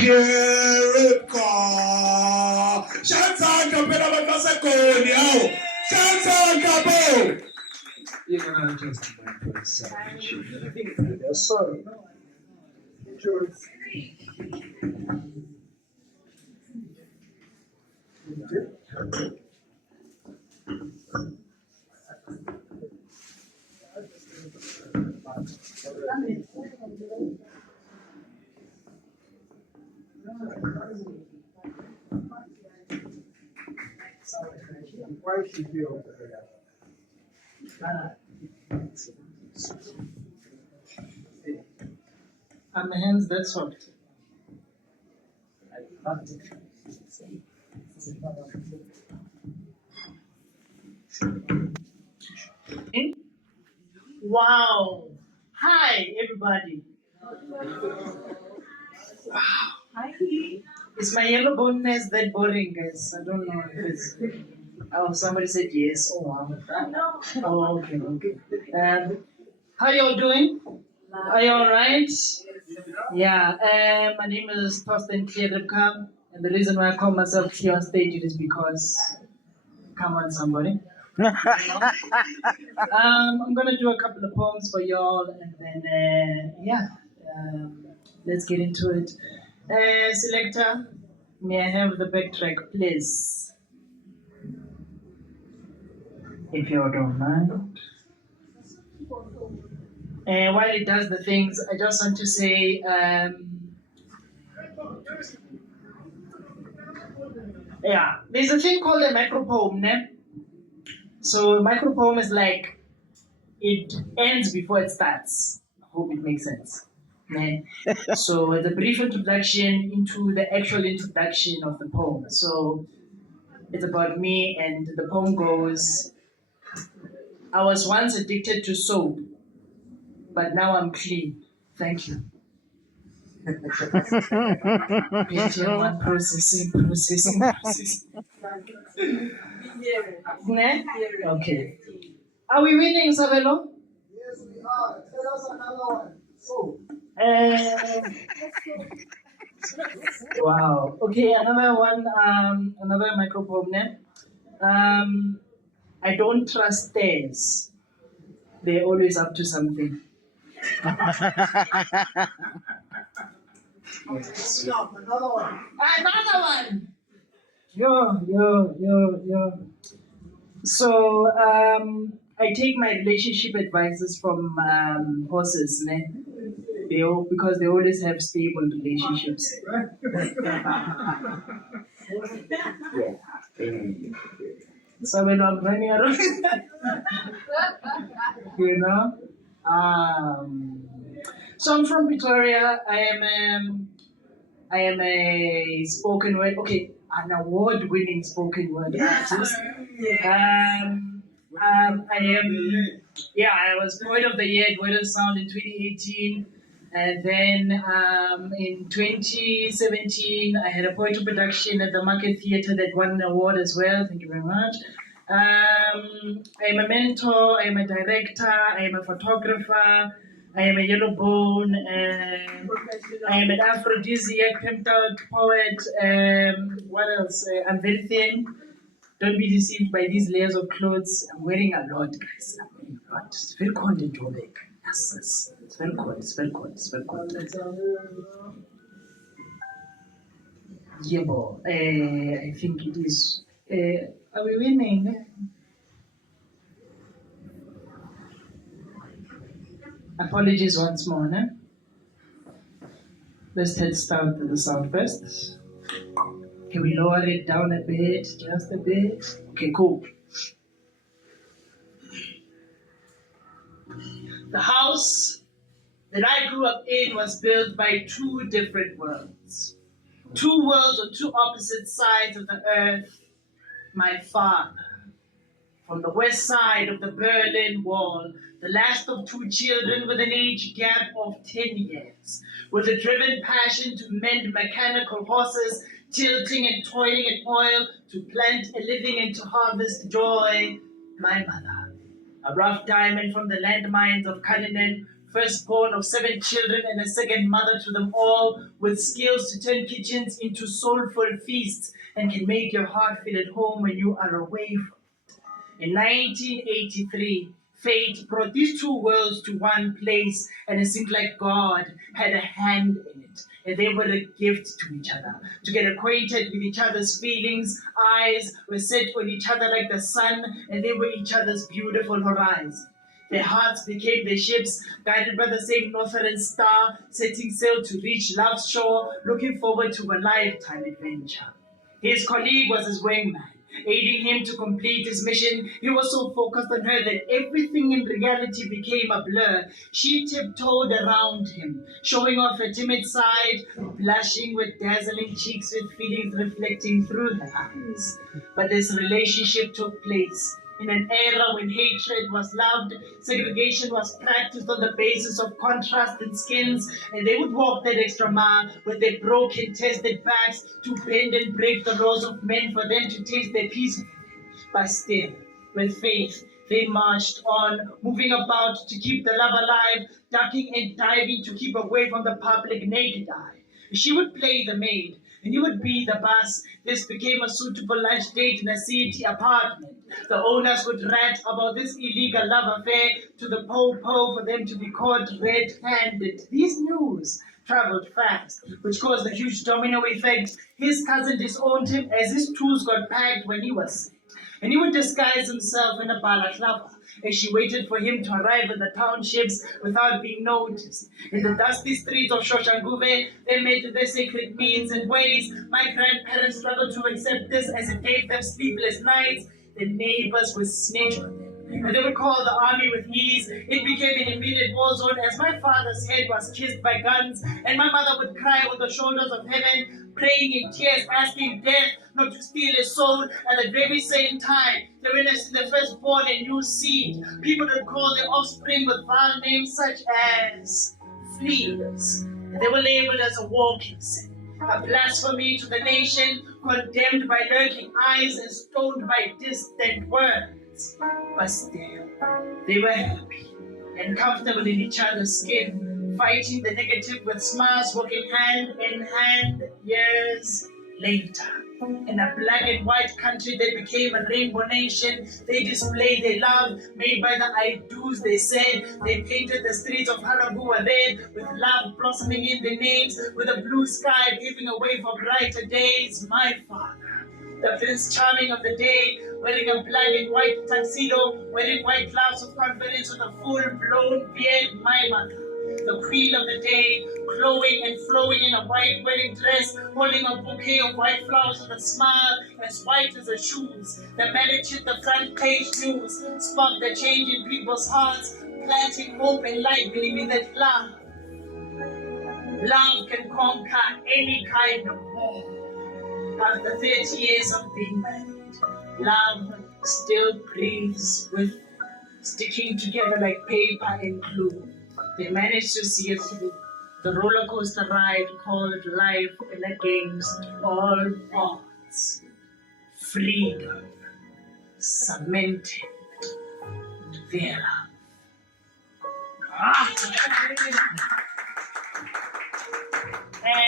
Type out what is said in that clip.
Rybka. Shanzanga pela batasakoni ao. Shanzanga bo. You're gonna just wait for a second. Sorry. Why should you over there? And the hands that soft. Wow. Hi, everybody. Wow. Hi. Is my yellow boneness that boring, guys? I don't know if it's... Oh, somebody said yes. Oh, wow. No. Oh, okay. How y'all doing? Are you all right? Yeah. My name is Torsten Rybka, and the reason why I call myself here on stage is because... Come on, somebody. I'm gonna do a couple of poems for y'all, and then let's get into it. Selector, may I have the backtrack, please, if you don't mind. While it does the things, I just want to say, there's a thing called a micropoem, ne? So a micropoem is like, it ends before it starts. I hope it makes sense. Ne? So it's a brief introduction into the actual introduction of the poem. So it's about me, and the poem goes, I was once addicted to soap, but now I'm clean. Thank you. Processing. Ne? Okay. Are we winning, Savelo? Yes, we are. Tell us another one. So. Wow. Okay, another one. Another micropoem. I don't trust stairs. They're always up to something. Stop. Another one. Another one. Yo. So, I take my relationship advices from horses, ne? Because they always have stable relationships. So when I'm running around, you know. So I'm from Pretoria. I am a spoken word. Okay, an award-winning spoken word artist. I was Poet of the Year at Word of Sound in 2018. And then in 2017, I had a poetry production at the Market Theatre that won an award as well. Thank you very much. I am a mentor, I am a director, I am a photographer, I am a yellow bone, I am an aphrodisiac, pimped out poet. What else? I'm very thin. Don't be deceived by these layers of clothes. I'm wearing a lot, guys. I'm wearing a lot. It's very cold in Joburg. Yes. It's very cold. Yeah, boy. I think it is. Are we winning? Apologies once more, ne? Let's head south to the southwest. Can we lower it down a bit? Just a bit? Okay, cool. The house that I grew up in was built by two different worlds. Two worlds on two opposite sides of the earth. My father, from the west side of the Berlin Wall, the last of two children with an age gap of 10 years, with a driven passion to mend mechanical horses, tilting and toiling in oil, to plant a living and to harvest joy. My mother, a rough diamond from the landmines of Cullinan, firstborn of 7 children and a second mother to them all, with skills to turn kitchens into soulful feasts and can make your heart feel at home when you are away from it. In 1983, fate brought these two worlds to one place, and it seemed like God had a hand in it. And they were a gift to each other. To get acquainted with each other's feelings, eyes were set on each other like the sun, and they were each other's beautiful horizon. Their hearts became their ships, guided by the same northern star, setting sail to reach love's shore, looking forward to a lifetime adventure. His colleague was his wingman, aiding him to complete his mission. He was so focused on her that everything in reality became a blur. She tiptoed around him, showing off her timid side, blushing with dazzling cheeks with feelings reflecting through her eyes. But this relationship took place in an era when hatred was loved, segregation was practiced on the basis of contrast in skins, and they would walk that extra mile with their broken, tested backs to bend and break the laws of men for them to taste their peace. But still, with faith, they marched on, moving about to keep the love alive, ducking and diving to keep away from the public naked eye. She would play the maid, and he would be the boss. This became a suitable lunch date in a city apartment. The owners would rant about this illegal love affair to the po-po for them to be caught red-handed. These news traveled fast, which caused a huge domino effect. His cousin disowned him as his tools got packed when he was sick, and he would disguise himself in a balaclava as she waited for him to arrive in the townships without being noticed. In the dusty streets of Shoshanguve, they made their secret means and ways. My grandparents struggled to accept this as it gave them sleepless nights. The neighbors would snitch on them, and they would call the army with ease. It became an immediate war zone as my father's head was kissed by guns, and my mother would cry on the shoulders of heaven, praying in tears, asking death not to steal his soul. At the very same time, they witnessed the firstborn a new seed. People would call their offspring with vile names such as fleas, and they were labeled as a walking sin, a blasphemy to the nation, condemned by lurking eyes and stoned by distant words. But still, they were happy and comfortable in each other's skin, fighting the negative with smiles, walking hand in hand years later. In a black and white country that became a rainbow nation, they displayed their love, made by the I do's they said. They painted the streets of Harangua red, with love blossoming in their names, with a blue sky paving a way for brighter days. My father, the Prince Charming of the day, wearing a black and white tuxedo, wearing white gloves of confidence with a full-blown beard. My mother, the queen of the day, glowing and flowing in a white wedding dress, holding a bouquet of white flowers with a smile as white as her shoes. The marriage hit the front page news, sparked the change in people's hearts, planting hope and light, believing that love can conquer any kind of war. After 30 years of being married, love still breathes with sticking together like paper and glue. They managed to see it through the roller coaster ride called life, and against all odds, freedom cemented their love.